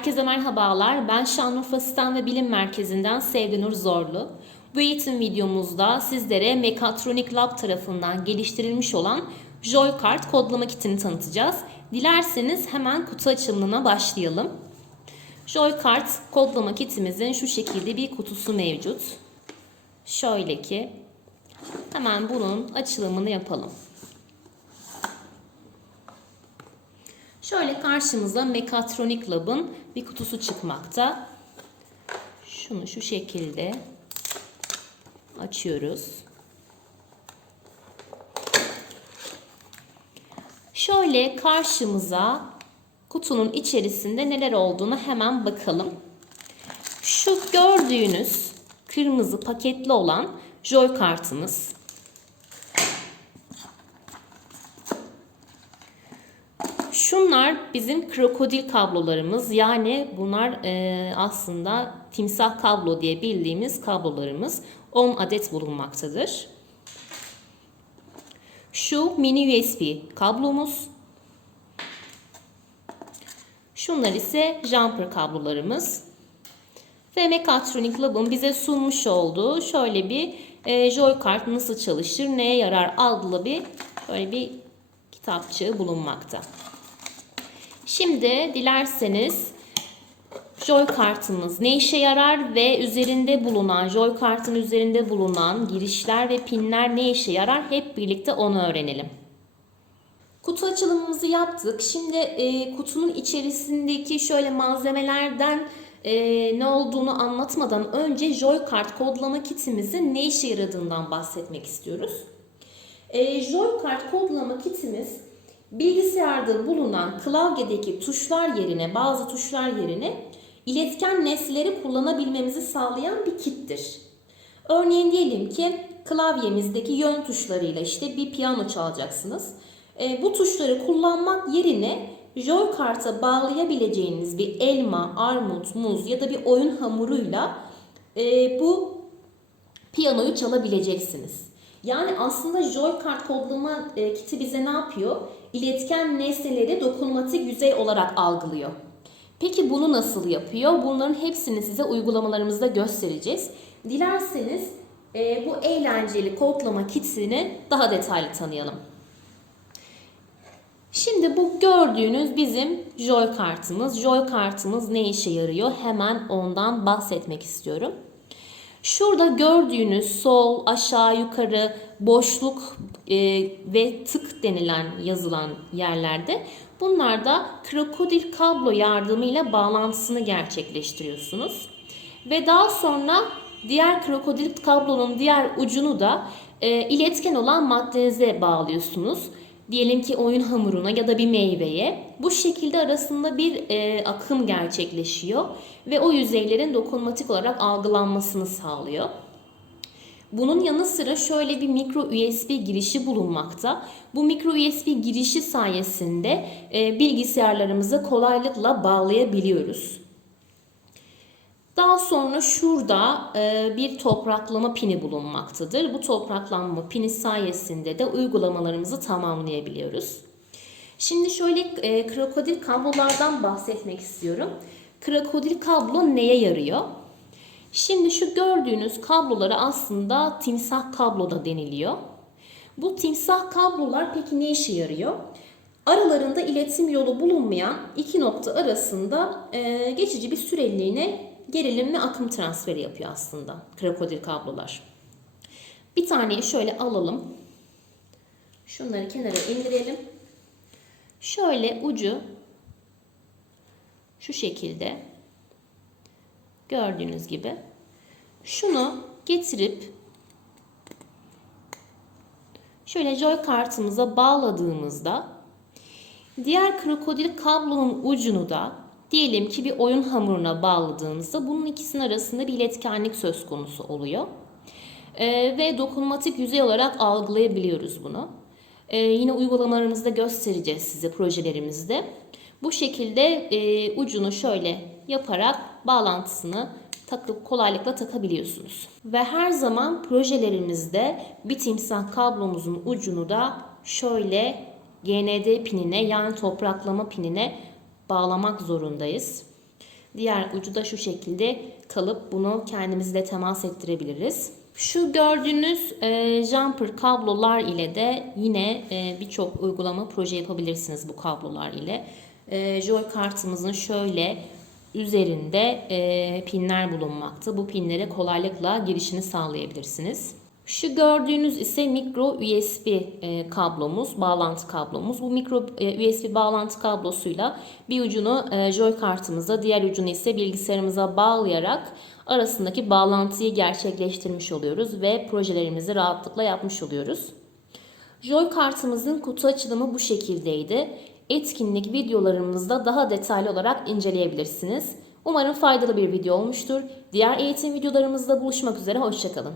Herkese merhabalar. Ben Şanlıurfa Sistem ve Bilim Merkezi'nden Sevginur Zorlu. Bu eğitim videomuzda sizlere Mekatronik Lab tarafından geliştirilmiş olan JoyCard kodlama kitini tanıtacağız. Dilerseniz hemen kutu açılımına başlayalım. JoyCard kodlama kitimizin şu şekilde bir kutusu mevcut. Şöyle ki hemen bunun açılımını yapalım. Şöyle karşımıza Mekatronik Lab'ın bir kutusu çıkmakta. Şunu şu şekilde açıyoruz. Şöyle karşımıza kutunun içerisinde neler olduğunu hemen bakalım. Şu gördüğünüz kırmızı paketli olan Joy kartımız. Şunlar bizim krokodil kablolarımız. Yani bunlar e, aslında timsah kablo diye bildiğimiz kablolarımız. 10 adet bulunmaktadır. Şu mini USB kablomuz. Şunlar ise jumper kablolarımız. Ve Mekatronik Lab'ın bize sunmuş olduğu şöyle bir e, joykart nasıl çalışır, neye yarar adlı bir şöyle bir kitapçığı bulunmakta. Şimdi dilerseniz Joy kartımız ne işe yarar ve üzerinde bulunan Joy kartın üzerinde bulunan girişler ve pinler ne işe yarar hep birlikte onu öğrenelim. Kutu açılımımızı yaptık. Şimdi e, kutunun içerisindeki şöyle malzemelerden e, ne olduğunu anlatmadan önce Joy kart kodlama kitimizin ne işe yaradığından bahsetmek istiyoruz. E, Joy kart kodlama kitimiz bilgisayarda bulunan klavyedeki tuşlar yerine bazı tuşlar yerine iletken nesneleri kullanabilmemizi sağlayan bir kittir. Örneğin diyelim ki klavyemizdeki yön tuşlarıyla işte bir piyano çalacaksınız. E, bu tuşları kullanmak yerine Joy bağlayabileceğiniz bir elma, armut, muz ya da bir oyun hamuruyla e, bu piyanoyu çalabileceksiniz. Yani aslında Joy kart kodlama e, kiti bize ne yapıyor? İletken nesneleri dokunmatik yüzey olarak algılıyor. Peki bunu nasıl yapıyor? Bunların hepsini size uygulamalarımızda göstereceğiz. Dilerseniz e, bu eğlenceli kodlama kitini daha detaylı tanıyalım. Şimdi bu gördüğünüz bizim Joy kartımız. Joy kartımız ne işe yarıyor? Hemen ondan bahsetmek istiyorum. Şurada gördüğünüz sol, aşağı, yukarı, boşluk e, ve tık denilen yazılan yerlerde bunlar da krokodil kablo yardımıyla bağlantısını gerçekleştiriyorsunuz. Ve daha sonra diğer krokodil kablonun diğer ucunu da e, iletken olan maddenize bağlıyorsunuz. Diyelim ki oyun hamuruna ya da bir meyveye. Bu şekilde arasında bir e, akım gerçekleşiyor ve o yüzeylerin dokunmatik olarak algılanmasını sağlıyor. Bunun yanı sıra şöyle bir mikro USB girişi bulunmakta. Bu mikro USB girişi sayesinde e, bilgisayarlarımızı kolaylıkla bağlayabiliyoruz. Daha sonra şurada e, bir topraklama pini bulunmaktadır. Bu topraklanma pini sayesinde de uygulamalarımızı tamamlayabiliyoruz. Şimdi şöyle e, krokodil kablolardan bahsetmek istiyorum. Krokodil kablo neye yarıyor? Şimdi şu gördüğünüz kablolara aslında timsah kablo da deniliyor. Bu timsah kablolar peki ne işe yarıyor? Aralarında iletim yolu bulunmayan iki nokta arasında e, geçici bir süreliğine gerilim ve akım transferi yapıyor aslında krokodil kablolar. Bir taneyi şöyle alalım. Şunları kenara indirelim. Şöyle ucu şu şekilde gördüğünüz gibi şunu getirip şöyle joy kartımıza bağladığımızda diğer krokodil kablonun ucunu da diyelim ki bir oyun hamuruna bağladığımızda bunun ikisinin arasında bir iletkenlik söz konusu oluyor. Ee, ve dokunmatik yüzey olarak algılayabiliyoruz bunu. Ee, yine uygulamalarımızda göstereceğiz size projelerimizde. Bu şekilde e, ucunu şöyle yaparak bağlantısını takıp kolaylıkla takabiliyorsunuz. Ve her zaman projelerimizde bir timsah kablomuzun ucunu da şöyle GND pinine yani topraklama pinine bağlamak zorundayız. Diğer ucu da şu şekilde kalıp bunu kendimizle temas ettirebiliriz. Şu gördüğünüz e, jumper kablolar ile de yine e, birçok uygulama proje yapabilirsiniz bu kablolar ile. E, Joy kartımızın şöyle üzerinde e, pinler bulunmakta. Bu pinlere kolaylıkla girişini sağlayabilirsiniz. Şu gördüğünüz ise mikro USB e, kablomuz, bağlantı kablomuz. Bu mikro e, USB bağlantı kablosuyla bir ucunu e, Joy kartımıza, diğer ucunu ise bilgisayarımıza bağlayarak arasındaki bağlantıyı gerçekleştirmiş oluyoruz ve projelerimizi rahatlıkla yapmış oluyoruz. Joy kartımızın kutu açılımı bu şekildeydi. Etkinlik videolarımızda daha detaylı olarak inceleyebilirsiniz. Umarım faydalı bir video olmuştur. Diğer eğitim videolarımızda buluşmak üzere, hoşçakalın.